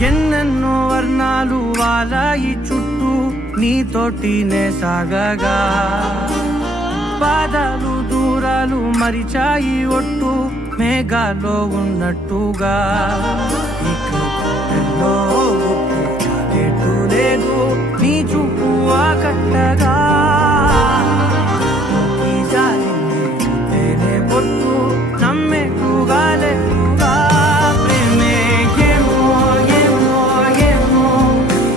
ఎన్నెన్నో వర్ణాలు వాలాయి చుట్టూ నీతోటినే సాగగా పాదాలు దూరాలు మరిచాయి ఒట్టు మేఘాలో ఉన్నట్టుగా ఇక లేదు నీ చూపు ఆకట్టగా తేనే పొట్టు నమ్మేట్టుగా లేదుగా ప్రేమే ఏమో ఏమో ఏమో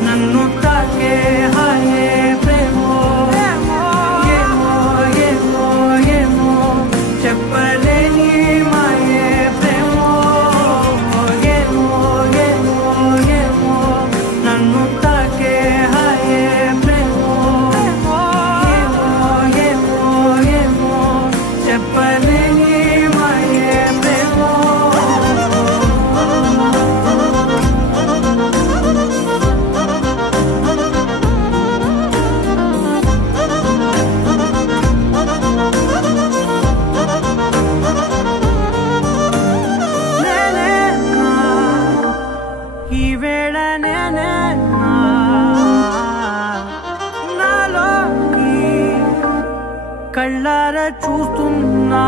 నన్ను తాకే హాయే ప్రేమో ఏమో ఏమో ఏమో చెప్పలేని మాయే ప్రేమో ఏమో ఏమో ఏమో నన్ను తాకే హాయే ప్రేమో ఏమో ఏమో ఏమో చెప్పలేని మాయే ప్రేమో నేనేనా ఈ వేళ నేనేనా నాలోకి కళ్ళారా చూస్తున్నా